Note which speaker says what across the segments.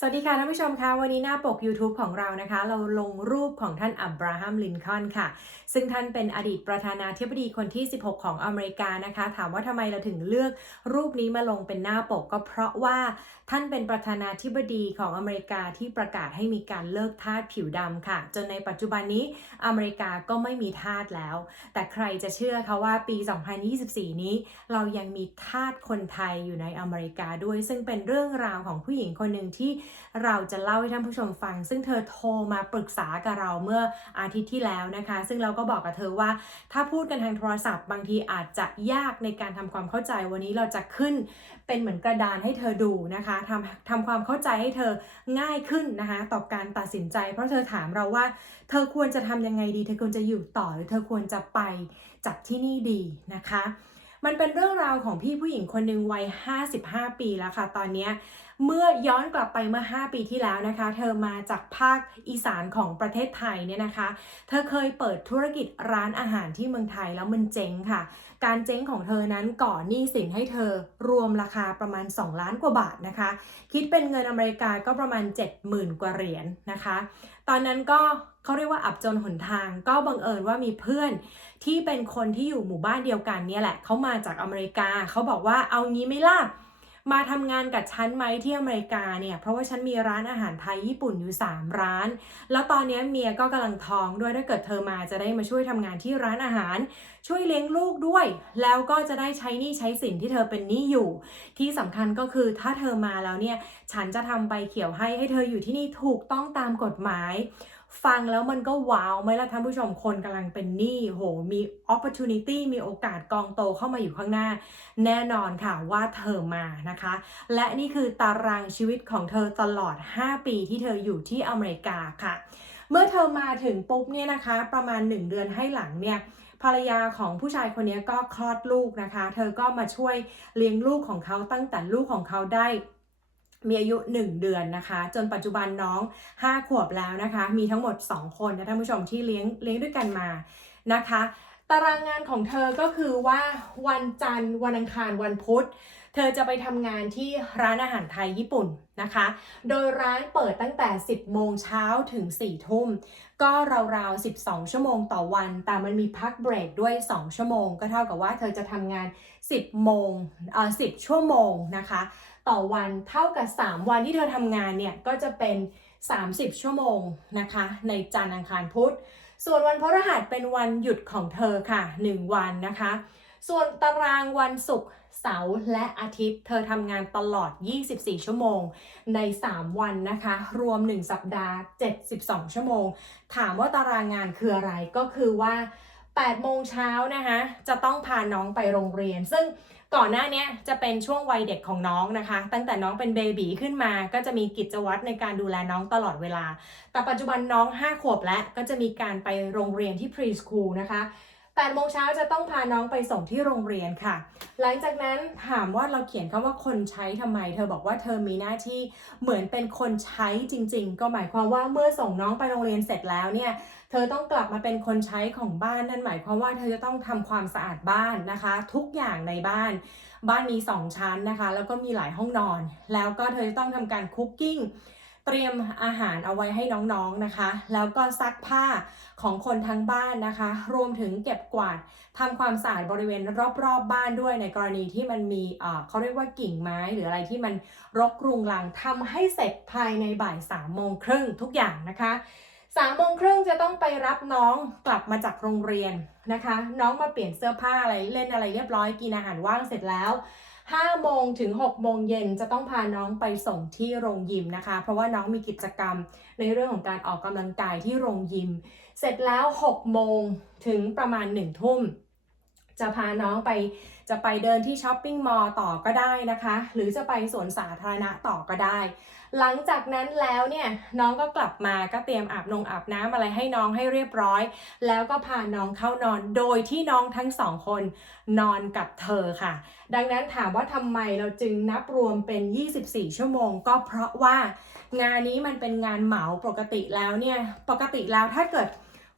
Speaker 1: สวัสดีค่ะท่านผู้ชมคะวันนี้หน้าปก YouTube ของเรานะคะ เราลงรูปของท่านอับราฮัมลินคอล์นค่ะ ซึ่งท่านเป็นอดีตประธานาธิบดีคนที่ 16 ของอเมริกานะคะ ถามว่าทำไมเราถึงเลือกรูปนี้มาลงเป็นหน้าปกก็เพราะว่าท่านเป็นประธานาธิบดีของอเมริกาที่ประกาศให้มีการเลิกทาสผิวดำค่ะ จนในปัจจุบันนี้อเมริกาก็ไม่มีทาสแล้ว แต่ใครจะเชื่อคะว่าปี 2024 นี้ เรายังมีทาสคนไทยอยู่ในอเมริกาด้วย ซึ่งเป็นเรื่องราวของผู้หญิงคนหนึ่งที่เราจะเล่าให้ท่านผู้ชมฟัง ซึ่งเธอโทรมาปรึกษากับเราเมื่ออาทิตย์ที่แล้วนะคะ ซึ่งเราก็บอกกับเธอว่า ถ้าพูดกันทางโทรศัพท์ บางทีอาจจะยากในการทำความเข้าใจวันนี้เราจะขึ้นเป็นเหมือนกระดานให้เธอดูนะคะทำทำความเข้าใจให้เธอง่ายขึ้นนะคะต่อการตัดสินใจ เพราะเธอถามเราว่า เธอควรจะทำยังไงดี เธอควรจะอยู่ต่อหรือเธอควรจะไปจากที่นี่ดีนะคะ มันเป็นเรื่องราวของพี่ผู้หญิงคนหนึ่งวัย 55 ปีแล้วค่ะ ตอนนี้ เมื่อย้อนกลับไปเมื่อ 5 ปีที่แล้วนะคะ เธอมาจากภาคอีสานของประเทศไทยเนี่ยนะคะ เธอเคยเปิดธุรกิจร้านอาหารที่เมืองไทยแล้วมันเจ๊งค่ะ การเจ๊งของเธอนั้นก่อหนี้สินให้เธอรวมราคาประมาณ 2 ล้านกว่าบาทนะคะ คิดเป็นเงินอเมริกาก็ประมาณ 70,000 กว่าเหรียญนะคะ ตอนนั้นก็เขาเรียกว่าอับจนหนทาง ก็บังเอิญว่ามีเพื่อนที่เป็นคนที่อยู่หมู่บ้านเดียวกันเนี่ยแหละเขามาจากอเมริกาเขาบอกว่าเอางี้ไม่ล่ะ มาทำงานกับฉันไหมที่อเมริกาเนี่ย เพราะว่าฉันมีร้านอาหารไทยญี่ปุ่นอยู่ 3 ร้าน แล้วตอนนี้เมียก็กำลังท้องด้วยถ้าเกิดเธอมาจะได้มาช่วยทำงานที่ร้านอาหาร ช่วยเลี้ยงลูกด้วย แล้วก็จะได้ใช้หนี้ใช้สินที่เธอเป็นหนี้อยู่ ที่สำคัญก็คือถ้าเธอมาแล้วเนี่ย ฉันจะทำใบเขียวให้ให้เธออยู่ที่นี่ถูกต้องตามกฎหมาย ฟังแล้วมันก็ว้าวไหมล่ะท่านผู้ชมคนกำลังเป็นหนี้โหมี opportunity มีโอกาสกองโตเข้ามาอยู่ข้างหน้า แน่นอนค่ะว่าเธอมานะคะ และนี่คือตารางชีวิตของเธอตลอด 5 ปีที่เธออยู่ที่อเมริกาค่ะ เมื่อเธอมาถึงปุ๊บเนี่ยนะคะ ประมาณ 1 เดือนให้หลังเนี่ยภรรยาของผู้ชายคนนี้ก็คลอดลูกนะคะ เธอก็มาช่วยเลี้ยงลูกของเขาตั้งแต่ลูกของเขาได้ มีอายุ 1 เดือนนะคะ จนปัจจุบันน้อง 5 ขวบแล้วนะคะ มีทั้งหมด 2 คนนะท่านผู้ชมที่เลี้ยงเลี้ยงด้วยกันมานะคะ ตารางงานของเธอก็คือว่าวันจันทร์วันอังคารวันพุธ เธอจะไปทำงานที่ร้านอาหารไทยญี่ปุ่นนะคะ โดยร้านเปิดตั้งแต่ 10 โมงเช้าถึง 4 ทุ่ม ก็ราวๆ 12 ชั่วโมงต่อวัน แต่มันมีพักเบรกด้วย 2 ชั่วโมง ก็เท่ากับว่าเธอจะทำงาน 10 โมงเอ่อ10 ชั่วโมงนะคะ ต่อวันเท่ากับ 3 วันที่เธอทำงานเนี่ยก็จะเป็น 30 ชั่วโมงนะคะ ในจันทร์อังคารพุธ ส่วนวันพฤหัสเป็นวันหยุดของเธอค่ะ 1 วันนะคะ ส่วนตารางวันศุกร์เสาร์และอาทิตย์ เธอทำงานตลอด 24 ชั่วโมง ใน 3 วันนะคะ รวม 1 สัปดาห์ 72 ชั่วโมง ถามว่าตารางงานคืออะไรก็คือว่า8โมงเช้านะคะ จะต้องพาน้องไปโรงเรียน ซึ่ง ก่อนหน้านี้จะเป็นช่วงวัยเด็กของน้องนะคะ ตั้งแต่น้องเป็นเบบีขึ้นมา ก็จะมีกิจวัตรในการดูแลน้องตลอดเวลา แต่ปัจจุบันน้อง 5 ขวบแล้วก็จะมีการไปโรงเรียนที่พรีสคูลนะคะ8โมงเช้าจะต้องพาน้องไปส่งที่โรงเรียนค่ะ หลังจากนั้นถามว่าเราเขียนคำว่าคนใช้ทำไม เธอบอกว่าเธอมีหน้าที่เหมือนเป็นคนใช้จริง ๆ ก็หมายความว่าเมื่อส่งน้องไปโรงเรียนเสร็จแล้วเนี่ย เธอต้องกลับมาเป็นคนใช้ของบ้านนั่นหมายความว่าเธอจะต้องทำความสะอาดบ้านนะคะ ทุกอย่างในบ้าน บ้านมี 2 ชั้นนะคะ แล้วก็มีหลายห้องนอน แล้วก็เธอจะต้องทำการคุกกิ้งเตรียมอาหารเอาไว้ให้น้องๆนะคะ แล้วก็ซักผ้าของคนทั้งบ้านนะคะ รวมถึงเก็บกวาดทำความสะอาดบริเวณรอบๆบบ้านด้วยในกรณีที่มันมีเออเขาเรียกว่ากิ่งไม้ หรืออะไรที่มันรกรุงรังทำให้เสร็จภายในบ่ายสามโมงครึ่งทุกอย่างนะคะ สามโมงครึ่งจะต้องไปรับน้องกลับมาจากโรงเรียนนะคะ น้องมาเปลี่ยนเสื้อผ้าอะไรเล่นอะไรเรียบร้อยกินอาหารว่างเสร็จแล้ว5โมงถึง6โมงเย็นจะต้องพาน้องไปส่งที่โรงยิมนะคะ เพราะว่าน้องมีกิจกรรมในเรื่องของการออกกำลังกายที่โรงยิม เสร็จแล้ว6โมงถึงประมาณ1ทุ่มจะพาน้องไป จะไปเดินที่ช้อปปิ้งมอลล์ต่อก็ได้นะคะ หรือจะไปสวนสาธารณะต่อก็ได้ หลังจากนั้นแล้วเนี่ยน้องก็กลับมาก็เตรียมอาบนงอาบน้ำอะไรให้น้องให้เรียบร้อย แล้วก็พาน้องเข้านอนโดยที่น้องทั้งสองคนนอนกับเธอค่ะ ดังนั้นถามว่าทำไมเราจึงนับรวมเป็น 24 ชั่วโมง ก็เพราะว่างานนี้มันเป็นงานเหมาปกติแล้วเนี่ยปกติแล้วถ้าเกิด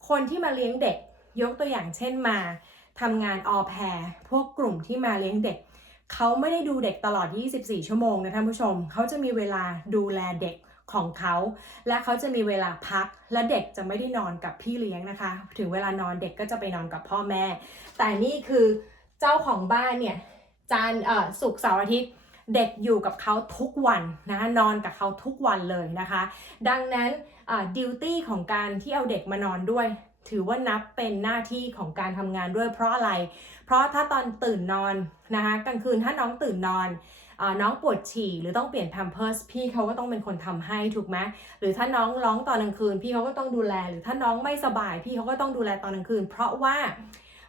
Speaker 1: คนที่มาเลี้ยงเด็กยกตัวอย่างเช่นมา ทำงานออแพรพวกกลุ่มที่มาเลี้ยงเด็ก เขาไม่ได้ดูเด็กตลอด 24 ชั่วโมงนะท่านผู้ชม เขาจะมีเวลาดูแลเด็กของเขา และเขาจะมีเวลาพัก และเด็กจะไม่ได้นอนกับพี่เลี้ยงนะคะ ถึงเวลานอนเด็กก็จะไปนอนกับพ่อแม่ แต่นี่คือเจ้าของบ้านเนี่ยจานเอ่อศุกเสาร์อาทิตย์เด็กอยู่กับเขาทุกวันนะคะนอนกับเขาทุกวันเลยนะคะ ดังนั้นดิวตี้ของการที่เอาเด็กมานอนด้วย ถือว่านับเป็นหน้าที่ของการทำงานด้วยเพราะอะไร เพราะถ้าตอนตื่นนอนนะคะกลางคืนถ้าน้องตื่นนอนน้องปวดฉี่หรือต้องเปลี่ยนแพมเพิร์สพี่เขาก็ต้องเป็นคนทำให้ถูกไหมหรือถ้าน้องร้องตอนกลางคืน พี่เขาก็ต้องดูแล หรือถ้าน้องไม่สบาย พี่เขาก็ต้องดูแลตอนกลางคืน เพราะว่า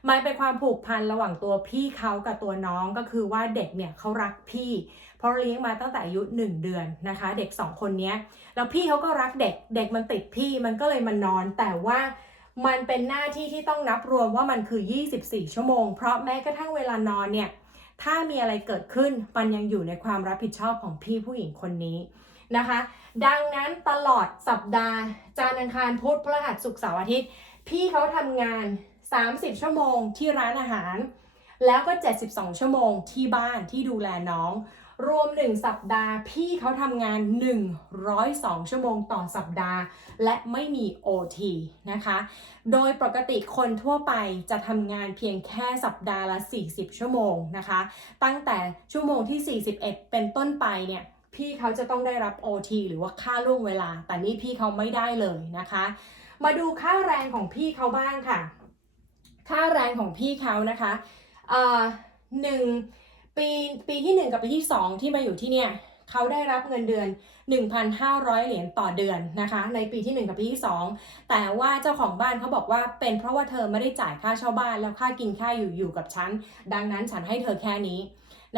Speaker 1: มันเป็นความผูกพันระหว่างตัวพี่เขากับตัวน้องก็คือว่าเด็กเนี่ยเขารักพี่ เพราะเลี้ยงมาตั้งแต่อายุ1เดือนนะคะ เด็ก 2 คนนี้แล้วพี่เขาก็รักเด็กเด็กมันติดพี่มันก็เลยมานอนแต่ว่า มันเป็นหน้าที่ที่ต้องนับรวมว่ามันคือ 24 ชั่วโมง เพราะแม้กระทั่งเวลานอนเนี่ย ถ้ามีอะไรเกิดขึ้น มันยังอยู่ในความรับผิดชอบของพี่ผู้หญิงคนนี้นะคะ ดังนั้นตลอดสัปดาห์จันทร์อังคารพุธพฤหัสศุกร์เสาร์อาทิตย์ พี่เขาทำงาน 30 ชั่วโมงที่ร้านอาหาร แล้วก็ 72 ชั่วโมงที่บ้านที่ดูแลน้อง รวม 1 สัปดาห์พี่เขาทำงาน 102 ชั่วโมงต่อสัปดาห์ และไม่มี OT นะคะ โดยปกติคนทั่วไปจะทำงานเพียงแค่สัปดาห์ละ 40 ชั่วโมงนะคะ ตั้งแต่ชั่วโมงที่ 41 เป็นต้นไปเนี่ยพี่เขาจะต้องได้รับ OT หรือว่าค่าล่วงเวลา แต่นี่พี่เขาไม่ได้เลยนะคะ มาดูค่าแรงของพี่เขาบ้างค่ะ ค่าแรงของพี่เขานะคะเอ่อหนึ่ง ปีปีที่ 1 กับปีที่ 2 ที่มาอยู่ที่เนี่ยเขาได้รับเงินเดือน 1,500 เหรียญต่อเดือนนะคะ ในปีที่ 1 กับปีที่ 2 แต่ว่าเจ้าของบ้านเขาบอกว่าเป็นเพราะว่าเธอไม่ได้จ่ายค่าเช่าบ้านแล้วค่ากินค่าอยู่อยู่กับฉัน ดังนั้นฉันให้เธอแค่นี้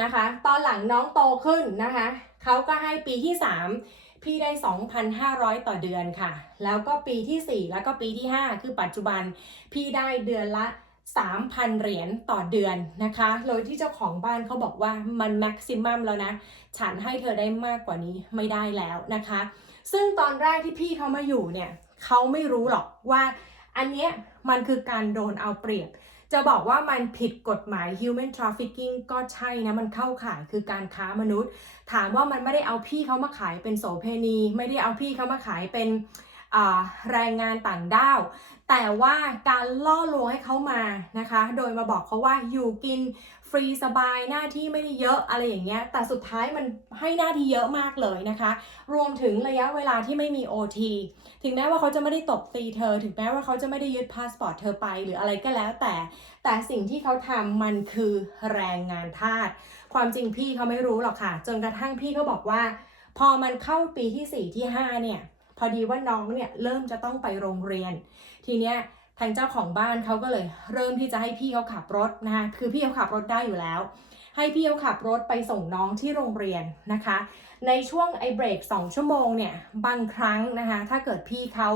Speaker 1: นะคะ ตอนหลังน้องโตขึ้นนะคะเขาก็ให้ปีที่ 3 พี่ได้ 2,500 ต่อเดือนค่ะ แล้วก็ปีที่ 4 แล้วก็ปีที่ 5 คือปัจจุบันพี่ได้เดือนละ 3,000 เหรียญต่อเดือนนะคะ โดยที่เจ้าของบ้านเขาบอกว่ามันแม็กซิมัมแล้วนะ ฉันให้เธอได้มากกว่านี้ไม่ได้แล้วนะคะ ซึ่งตอนแรกที่พี่เขามาอยู่เนี่ยเขาไม่รู้หรอกว่าอันเนี้ยมันคือการโดนเอาเปรียบ จะบอกว่ามันผิดกฎหมาย human trafficking ก็ใช่นะ มันเข้าข่ายคือการค้ามนุษย์ ถามว่ามันไม่ได้เอาพี่เขามาขายเป็นโสเพณี ไม่ได้เอาพี่เขามาขายเป็นแรงงานต่างด้าว แต่ว่าการล่อลวงให้เขามานะคะ โดยมาบอกเขาว่าอยู่กินฟรีสบายหน้าที่ไม่ได้เยอะอะไรอย่างเงี้ย แต่สุดท้ายมันให้หน้าที่เยอะมากเลยนะคะ รวมถึงระยะเวลาที่ไม่มี OT ถึงแม้ว่าเขาจะไม่ได้ตบตีเธอ ถึงแม้ว่าเขาจะไม่ได้ยึดพาสปอร์ตเธอไปหรืออะไรก็แล้วแต่ แต่สิ่งที่เขาทำมันคือแรงงานทาส ความจริงพี่เขาไม่รู้หรอกค่ะ จนกระทั่งพี่เขาบอกว่า พอมันเข้าปีที่ 4 ที่ 5 เนี่ย พอดีว่าน้องเนี่ยเริ่มจะต้องไปโรงเรียน ทีเนี้ยทางเจ้าของบ้านเขาก็เลยเริ่มที่จะให้พี่เขาขับรถนะคะคือพี่เขาขับรถได้อยู่แล้ว ให้พี่เขาขับรถไปส่งน้องที่โรงเรียนนะคะ ในช่วงไอเบรก2ชั่วโมงเนี่ยบางครั้งนะคะถ้าเกิดพี่เขา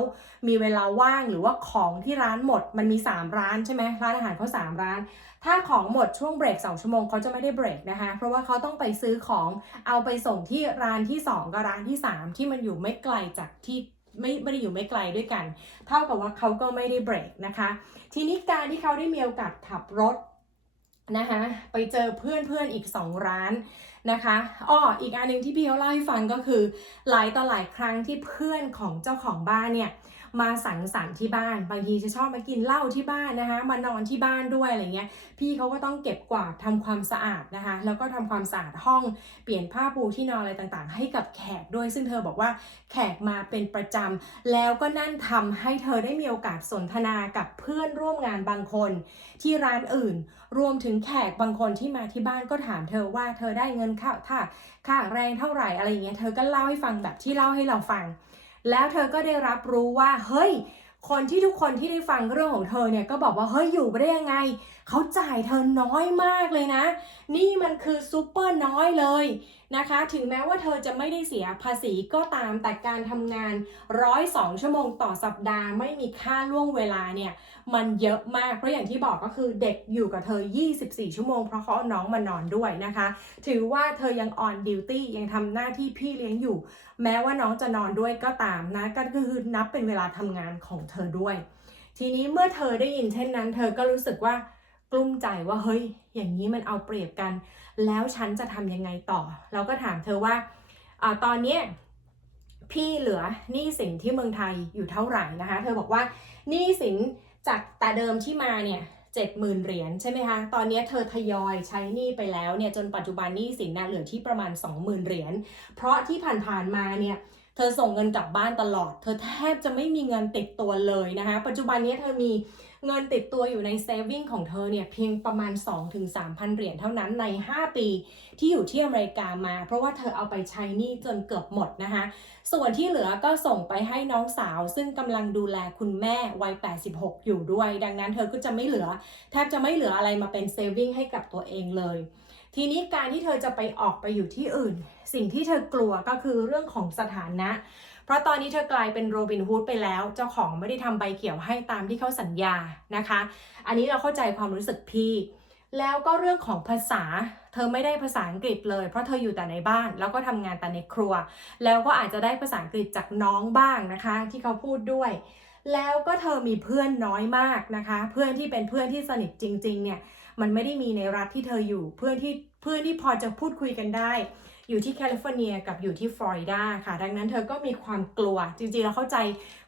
Speaker 1: มีเวลาว่างหรือว่าของที่ร้านหมดมันมี 3 ร้านใช่ไหมร้านอาหารเขา3ร้าน ถ้าของหมดช่วงเบรก2ชั่วโมงเขาจะไม่ได้เบรกนะคะเพราะว่าเขาต้องไปซื้อของเอาไปส่งที่ร้านที่ 2 กับร้านที่ 3 ที่มันอยู่ไม่ไกลจากที่ ไม่ไม่ได้อยู่ไม่ไกลด้วยกัน เท่ากับว่าเขาก็ไม่ได้เบรกนะคะ ทีนี้การที่เขาได้มีโอกาสขับรถนะคะไปเจอเพื่อนเพื่อนอีก 2 ร้านนะคะอ้ออีกอันหนึ่งที่พี่เขาเล่าให้ฟังก็คือ หลายต่อหลายครั้งที่เพื่อนของเจ้าของบ้านเนี่ย มาสังสรรค์ที่บ้าน บางทีจะชอบมากินเหล้าที่บ้านนะคะ มานอนที่บ้านด้วยอะไรเงี้ย พี่เขาก็ต้องเก็บกวาดทำความสะอาดนะคะ แล้วก็ทำความสะอาดห้อง เปลี่ยนผ้าปูที่นอนอะไรต่างๆ ให้กับแขกด้วยซึ่งเธอบอกว่าแขกมาเป็นประจำแล้วก็นั่นทำให้เธอได้มีโอกาสสนทนากับเพื่อนร่วมงานบางคน ที่ร้านอื่น รวมถึงแขกบางคนที่มาที่บ้านก็ถามเธอว่าเธอได้เงินค่าค่าค่าแรงเท่าไหร่อะไรอย่างเงี้ยเธอก็เล่าให้ฟังแบบที่เล่าให้เราฟัง แล้วเธอก็ได้รับรู้ว่า เฮ้ย คนที่ทุกคนที่ได้ฟังเรื่องของเธอเนี่ยก็บอกว่า เฮ้ย อยู่ไปได้ยังไง เขาจ่ายเธอน้อยมากเลยนะ นี่มันคือซูเปอร์น้อยเลยนะคะ ถึงแม้ว่าเธอจะไม่ได้เสียภาษีก็ตามแต่การทำงานร้อยสองชั่วโมงต่อสัปดาห์ไม่มีค่าล่วงเวลาเนี่ย มันเยอะมาก เพราะอย่างที่บอกก็คือเด็กอยู่กับเธอ 24 ชั่วโมงเพราะเขาเอาน้องมานอนด้วยนะคะ ถือว่าเธอยังออนดิวตี้ยังทำหน้าที่พี่เลี้ยงอยู่ แม้ว่าน้องจะนอนด้วยก็ตามนะก็คือนับเป็นเวลาทำงานของเธอด้วย ทีนี้เมื่อเธอได้ยินเช่นนั้น เธอก็รู้สึกว่า กลุ้มใจว่าเฮ้ย อย่างนี้มันเอาเปรียบกัน แล้วฉันจะทำยังไงต่อ เราก็ถามเธอว่าอตอนนี้พี่เหลือหนี้สินที่เมืองไทยอยู่เท่าไหร่นะคะ เธอบอกว่าหนี้สินจากแต่เดิมที่มาเนี่ยเจ็ดหมื่นเหรียญใช่ไหมคะ ตอนนี้เธอทยอยใช้หนี้ไปแล้วเนี่ยจนปัจจุบันหนี้สินน่ะเหลือที่ประมาณ 20,000เหรียญ เพราะที่ผ่านๆมาเนี่ย เธอส่งเงินกลับบ้านตลอด เธอแทบจะไม่มีเงินติดตัวเลยนะคะ ปัจจุบันนี้เธอมีเงินติดตัวอยู่ในเซฟวิ่งของเธอเนี่ยเพียงประมาณ 2-3,000 เหรียญเท่านั้นใน 5 ปีที่อยู่ที่อเมริกามา เพราะว่าเธอเอาไปใช้หนี้จนเกือบหมดนะคะ ส่วนที่เหลือก็ส่งไปให้น้องสาว ซึ่งกำลังดูแลคุณแม่วัย 86 อยู่ด้วย ดังนั้นเธอก็จะไม่เหลือ แทบจะไม่เหลืออะไรมาเป็นเซฟวิ่งให้กับตัวเองเลย ทีนี้การที่เธอจะไปออกไปอยู่ที่อื่น สิ่งที่เธอกลัวก็คือเรื่องของสถานะ เพราะตอนนี้เธอกลายเป็นโรบินฮูดไปแล้ว เจ้าของไม่ได้ทำใบเขียวให้ตามที่เขาสัญญานะคะ อันนี้เราเข้าใจความรู้สึกพี่ แล้วก็เรื่องของภาษา เธอไม่ได้ภาษาอังกฤษเลย เพราะเธออยู่แต่ในบ้าน แล้วก็ทำงานแต่ในครัว แล้วก็อาจจะได้ภาษาอังกฤษจากน้องบ้างนะคะ ที่เขาพูดด้วยแล้วก็เธอมีเพื่อนน้อยมากนะคะ เพื่อนที่เป็นเพื่อนที่สนิทจริง ๆ เนี่ย มันไม่ได้มีในรัฐที่เธออยู่ เพื่อนที่ เพื่อนที่พอจะพูดคุยกันได้ อยู่ที่แคลิฟอร์เนียกับอยู่ที่ฟลอริดาค่ะ ดังนั้นเธอก็มีความกลัวจริงๆเราเข้าใจ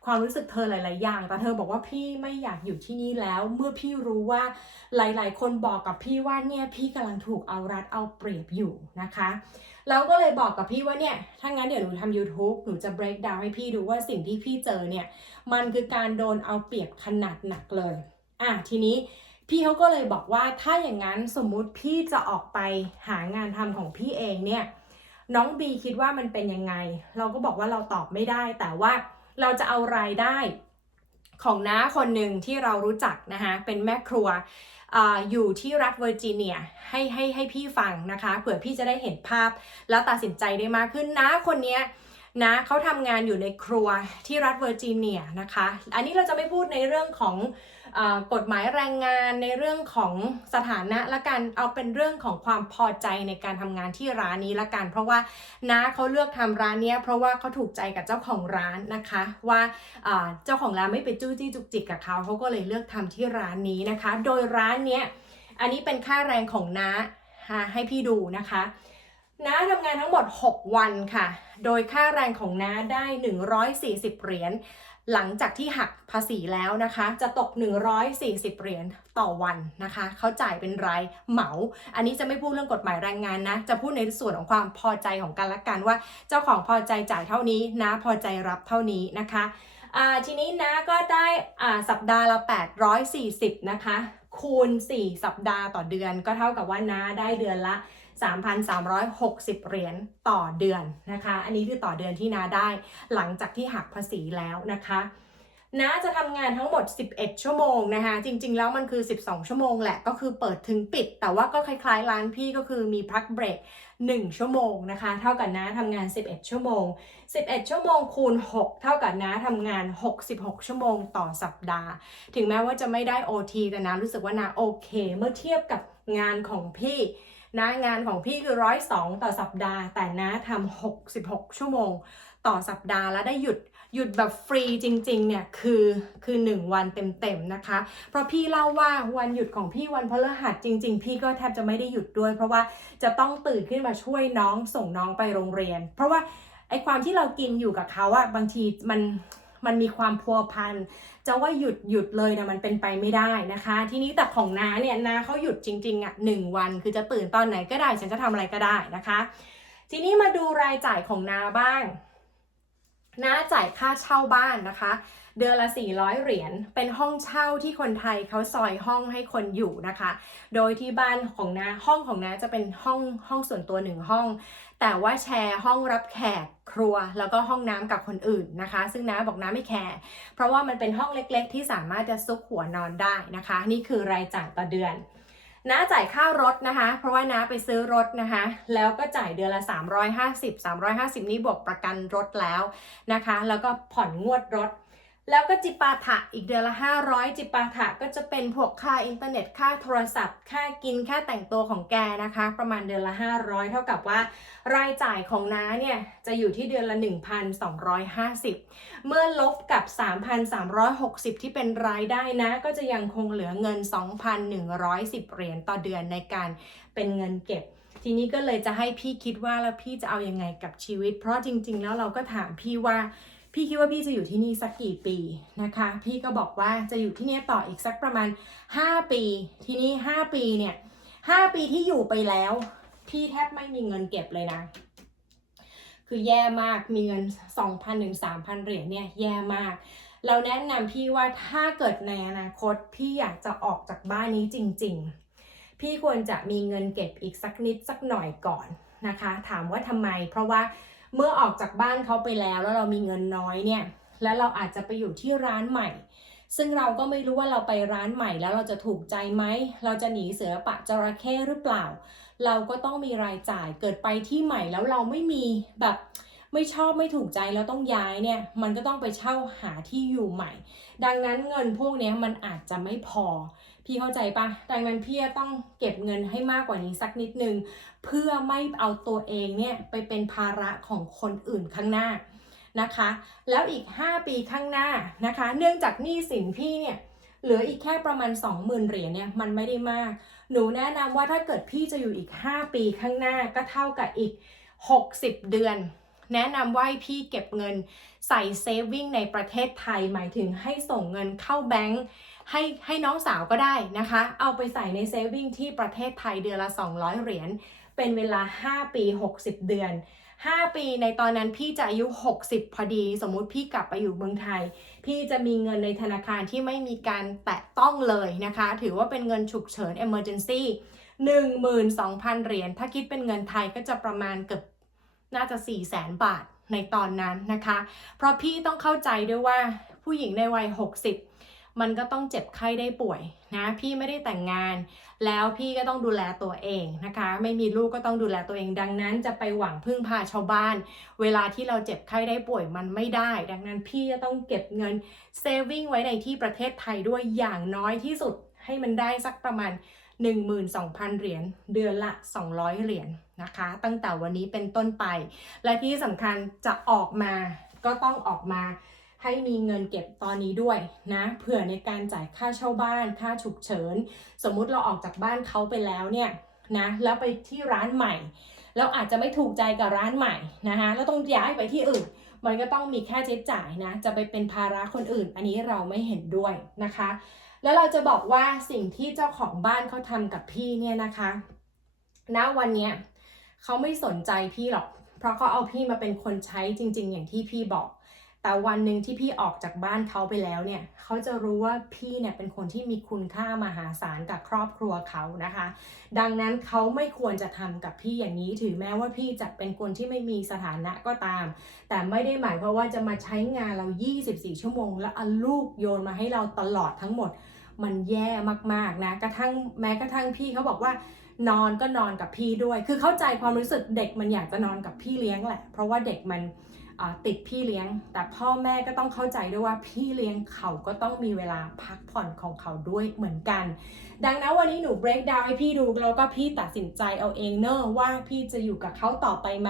Speaker 1: ความรู้สึกเธอหลาย ๆ อย่าง แต่เธอบอกว่าพี่ไม่อยากอยู่ที่นี่แล้ว เมื่อพี่รู้ว่าหลาย ๆ คนบอกกับพี่ว่าเนี่ยพี่กำลังถูกเอารัดเอาเปรียบอยู่นะคะแล้วก็เลยบอกกับพี่ว่าเนี่ย ถ้างั้นเดี๋ยวหนูทำ YouTube หนูจะ break down ให้พี่ดูว่าสิ่งที่พี่เจอเนี่ย มันคือการโดนเอาเปรียบขนาดหนักเลย อะทีนี้ พี่เขาก็เลยบอกว่าถ้าอย่างนั้นสมมุติพี่จะออกไปหางานทำของพี่เองเนี่ยน้องบีคิดว่ามันเป็นยังไง เราก็บอกว่าเราตอบไม่ได้ แต่ว่าเราจะเอารายได้ของน้าคนหนึ่งที่เรารู้จักนะคะเป็นแม่ครัวออยู่ที่รัฐเวอร์จิเนียให้ให้ให้พี่ฟังนะคะเผื่อพี่จะได้เห็นภาพ แล้วตัดสินใจได้มากขึ้นน้าคนเนี้ยนะเขาทำงานอยู่ในครัวที่รัฐเวอร์จิเนียนะคะ อันนี้เราจะไม่พูดในเรื่องของ กฎหมายแรงงานในเรื่องของสถานะละกันเอาเป็นเรื่องของความพอใจในการทำงานที่ร้านนี้ละกัน เพราะว่าน้าเขาเลือกทำร้านเนี้ยเพราะว่าเขาถูกใจกับเจ้าของร้านนะคะ ว่าเจ้าของร้านไม่ไปจู้จี้จุกจิกกับเขาเขาก็เลยเลือกทำที่ร้านนี้นะคะ โดยร้านเนี้ยอันนี้เป็นค่าแรงของน้าให้พี่ดูนะคะน้าทำงานทั้งหมด 6 วันค่ะ โดยค่าแรงของน้าได้ 140 เหรียญ หลังจากที่หักภาษีแล้วนะคะ จะตก 140 เหรียญต่อวันนะคะ เขาจ่ายเป็นรายเหมา อันนี้จะไม่พูดเรื่องกฎหมายแรงงานนะ จะพูดในส่วนของความพอใจของกันและกันว่า เจ้าของพอใจจ่ายเท่านี้นะ พอใจรับเท่านี้นะคะทีนี้นะก็ได้สัปดาห์ละ 840 นะคะ คูณ 4 สัปดาห์ต่อเดือน ก็เท่ากับว่านะได้เดือนละ 3,360 เหรียญต่อเดือนนะคะ อันนี้คือต่อเดือนที่นาได้หลังจากที่หักภาษีแล้วนะคะนาจะทำงานทั้งหมด 11 ชั่วโมงนะคะ จริง ๆ แล้วมันคือ 12 ชั่วโมงแหละ ก็คือเปิดถึงปิด แต่ว่าก็คล้ายๆ ร้านพี่ก็คือมีพักเบรก 1 ชั่วโมงนะคะ เท่ากับน้าทำงาน 11 ชั่วโมง 11 ชั่วโมงคูณ 6 เท่ากับน้าทำงาน 66 ชั่วโมงต่อสัปดาห์ ถึงแม้ว่าจะไม่ได้ OT แต่น้ารู้สึกว่านาโอเค เมื่อเทียบกับงานของพี่ นะงานของพี่คือร้อยสองต่อสัปดาห์ แต่นะทำหกสิบหกชั่วโมง ต่อสัปดาห์แล้วได้หยุดหยุดแบบฟรีจริงๆเนี่ยคือคือหนึ่งวันเต็มๆนะคะ เพราะพี่เล่าว่าวันหยุดของพี่วันพฤหัสจริง ๆ พี่ก็แทบจะไม่ได้หยุดด้วย เพราะว่าจะต้องตื่นขึ้นมาช่วยน้องส่งน้องไปโรงเรียน เพราะว่าไอความที่เรากินอยู่กับเขาอะบางทีมัน มันมีความพัวพันจะว่าหยุดหยุดเลยนะมันเป็นไปไม่ได้นะคะ ทีนี้แต่ของน้าเนี่ยน้าเขาหยุดจริงๆอะหนึ่งวันคือจะตื่นตอนไหนก็ได้ฉันจะทำอะไรก็ได้นะคะ ทีนี้มาดูรายจ่ายของนาบ้างน้าจ่ายค่าเช่าบ้านนะคะ เดือนละ 400 เหรียญ เป็นห้องเช่าที่คนไทยเขาซอยห้องให้คนอยู่นะคะ โดยที่บ้านของน้าห้องของน้าจะเป็นห้องห้องส่วนตัวหนึ่งห้อง แต่ว่าแชร์ห้องรับแขกครัวแล้วก็ห้องน้ำกับคนอื่นนะคะ ซึ่งน้าบอกน้าไม่แคร์เพราะว่ามันเป็นห้องเล็กๆ ที่สามารถจะซุกหัวนอนได้นะคะ นี่คือรายจ่ายต่อเดือนน้าจ่ายค่ารถนะคะ เพราะว่าน้าไปซื้อรถนะคะ แล้วก็จ่ายเดือนละ 350 350 นี้บวกประกันรถแล้วนะคะ แล้วก็ผ่อนงวดรถ แล้วก็จิปาถะอีกเดือนละ 500 จิปาถะก็จะเป็นพวกค่าอินเทอร์เน็ตค่าโทรศัพท์ ค่ากินค่าแต่งตัวของแกนะคะ ประมาณเดือนละ 500 เท่ากับว่า รายจ่ายของน้าเนี่ย จะอยู่ที่เดือนละ 1,250 เมื่อลบกับ 3,360 ที่เป็นรายได้นะ ก็จะยังคงเหลือเงิน 2,110 เหรียญต่อเดือนในการเป็นเงินเก็บทีนี้ก็เลยจะให้พี่คิดว่าแล้วพี่จะเอายังไงกับชีวิต เพราะจริง ๆ แล้วเราก็ถามพี่ว่า พี่คิดว่าพี่จะอยู่ที่นี่สักกี่ปีนะคะ พี่ก็บอกว่าจะอยู่ที่นี่ต่ออีกสักประมาณ 5 ปี ทีนี้ 5 ปีเนี่ย5ปีที่อยู่ไปแล้ว พี่แทบไม่มีเงินเก็บเลยนะ คือแย่มากมีเงิน 2,000ถึง3,000 เหรียญเนี่ยแย่มาก เราแนะนำพี่ว่าถ้าเกิดในอนาคตพี่อยากจะออกจากบ้านนี้จริง ๆ พี่ควรจะมีเงินเก็บอีกสักนิดสักหน่อยก่อนนะคะ ถามว่าทำไม เพราะว่า เมื่อออกจากบ้านเขาไปแล้วแล้วเรามีเงินน้อยเนี่ย แล้วเราอาจจะไปอยู่ที่ร้านใหม่ ซึ่งเราก็ไม่รู้ว่าเราไปร้านใหม่แล้วเราจะถูกใจไหม เราจะหนีเสือปะจระเข้หรือเปล่า เราก็ต้องมีรายจ่ายเกิดไปที่ใหม่แล้วเราไม่มีแบบ ไม่ชอบไม่ถูกใจแล้วต้องย้ายเนี่ยมันก็ต้องไปเช่าหาที่อยู่ใหม่ ดังนั้นเงินพวกนี้มันอาจจะไม่พอ พี่เข้าใจปะดังนั้นพี่ต้องเก็บเงินให้มากกว่านี้สักนิดนึง เพื่อไม่เอาตัวเองเนี่ยไปเป็นภาระของคนอื่นข้างหน้านะคะ แล้วอีก 5 ปีข้างหน้านะคะ เนื่องจากหนี้สินพี่เนี่ยเหลืออีกแค่ประมาณ 20,000เหรียญเนี่ยมันไม่ได้มาก หนูแนะนำว่าถ้าเกิดพี่จะอยู่อีก 5 ปีข้างหน้าก็เท่ากับอีก 60 เดือน แนะนำว่าพี่เก็บเงินใส่เซฟวิ่งในประเทศไทย หมายถึงให้ส่งเงินเข้าแบงค์ให้ให้น้องสาวก็ได้นะคะ เอาไปใส่ในเซฟวิ่งที่ประเทศไทยเดือนละ 200 เหรียญ เป็นเวลา 5 ปี 60 เดือน 5 ปีในตอนนั้นพี่จะอายุ 60 พอดี สมมุติพี่กลับไปอยู่เมืองไทย พี่จะมีเงินในธนาคารที่ไม่มีการแตะต้องเลยนะคะ ถือว่าเป็นเงินฉุกเฉิน emergency 12,000 เหรียญ ถ้าคิดเป็นเงินไทยก็จะประมาณเกือบ น่าจะ4 0 0แสนบาทในตอนนั้นนะคะ เพราะพี่ต้องเข้าใจด้วยว่าผู้หญิงในวัย 60 มันก็ต้องเจ็บไข้ได้ป่วยนะพี่ไม่ได้แต่งงาน แล้วพี่ก็ต้องดูแลตัวเองนะคะ ไม่มีลูกก็ต้องดูแลตัวเองดังนั้น จะไปหวังพึ่งพาชาวบ้าน เวลาที่เราเจ็บไข้ได้ป่วยมันไม่ได้ ดังนั้นพี่จะต้องเก็บเงินเซฟวิ่งไว้ในที่ประเทศไทยด้วยอย่างน้อยที่สุดให้มันได้สักประมาณ 12,000 เหรียญเดือนละ 200 เหรียญนะคะ ตั้งแต่วันนี้เป็นต้นไป และที่สำคัญจะออกมาก็ต้องออกมาให้มีเงินเก็บตอนนี้ด้วยนะเผื่อในการจ่ายค่าเช่าบ้าน ค่าฉุกเฉิน สมมุติเราออกจากบ้านเขาไปแล้วเนี่ยนะแล้วไปที่ร้านใหม่แล้วอาจจะไม่ถูกใจกับร้านใหม่นะคะแล้วต้องย้ายไปที่อื่น มันก็ต้องมีค่าใช้จ่ายนะจะไปเป็นภาระคนอื่น อันนี้เราไม่เห็นด้วยนะคะ แล้วเราจะบอกว่าสิ่งที่เจ้าของบ้านเขาทำกับพี่เนี่ยนะคะณวันเนี้ยเขาไม่สนใจพี่หรอก เพราะเขาเอาพี่มาเป็นคนใช้จริง ๆ อย่างที่พี่บอก แต่วันหนึ่งที่พี่ออกจากบ้านเขาไปแล้วเนี่ยเขาจะรู้ว่าพี่เนี่ยเป็นคนที่มีคุณค่ามหาศาลกับครอบครัวเขานะคะ ดังนั้นเขาไม่ควรจะทำกับพี่อย่างนี้ถึงแม้ว่าพี่จะเป็นคนที่ไม่มีสถานะก็ตาม แต่ไม่ได้หมายความว่าจะมาใช้งานเรา 24 ชั่วโมง แล้วเอาลูกโยนมาให้เราตลอดทั้งหมด มันแย่มากๆนะกระทั่งแม้กระทั่งพี่เขาบอกว่านอนก็นอนกับพี่ด้วย คือเข้าใจความรู้สึกเด็กมันอยากจะนอนกับพี่เลี้ยงแหละ เพราะว่าเด็กมัน ติดพี่เลี้ยง แต่พ่อแม่ก็ต้องเข้าใจด้วยว่าพี่เลี้ยงเขาก็ต้องมีเวลาพักผ่อนของเขาด้วยเหมือนกัน ดังนั้นวันนี้หนู break down ให้พี่ดูแล้วก็พี่ตัดสินใจเอาเองเนอะว่าพี่จะอยู่กับเขาต่อไปไหม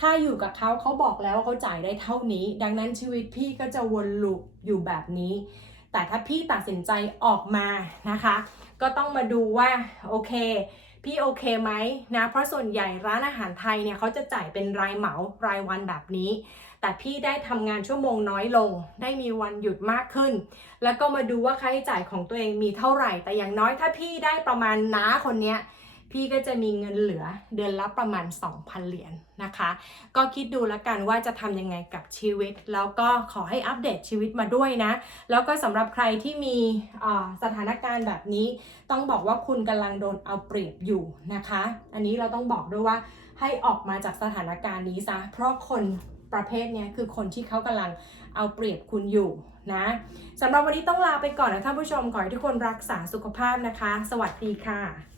Speaker 1: ถ้าอยู่กับเขาเขาบอกแล้วว่าเขาจ่ายได้เท่านี้ ดังนั้นชีวิตพี่ก็จะวนลูปอยู่แบบนี้ แต่ถ้าพี่ตัดสินใจออกมานะคะ ก็ต้องมาดูว่าโอเค พี่โอเคไหมนะเพราะส่วนใหญ่ร้านอาหารไทยเนี่ยเขาจะจ่ายเป็นรายเหมารายวันแบบนี้ แต่พี่ได้ทำงานชั่วโมงน้อยลง ได้มีวันหยุดมากขึ้น แล้วก็มาดูว่าค่าใช้จ่ายของตัวเองมีเท่าไหร่ แต่อย่างน้อยถ้าพี่ได้ประมาณน้าคนเนี้ย พี่ก็จะมีเงินเหลือเดือนละประมาณ 2,000 เหรียญนะคะ ก็คิดดูแล้วกันว่าจะทำยังไงกับชีวิต แล้วก็ขอให้อัปเดตชีวิตมาด้วยนะ แล้วก็สำหรับใครที่มีสถานการณ์แบบนี้ ต้องบอกว่าคุณกำลังโดนเอาเปรียบอยู่นะคะ อันนี้เราต้องบอกด้วยว่าให้ออกมาจากสถานการณ์นี้ซะ เพราะคนประเภทนี้คือคนที่เขากำลังเอาเปรียบคุณอยู่นะสำหรับวันนี้ต้องลาไปก่อนนะท่านผู้ชม ขอให้ทุกคนรักษาสุขภาพนะคะ สวัสดีค่ะ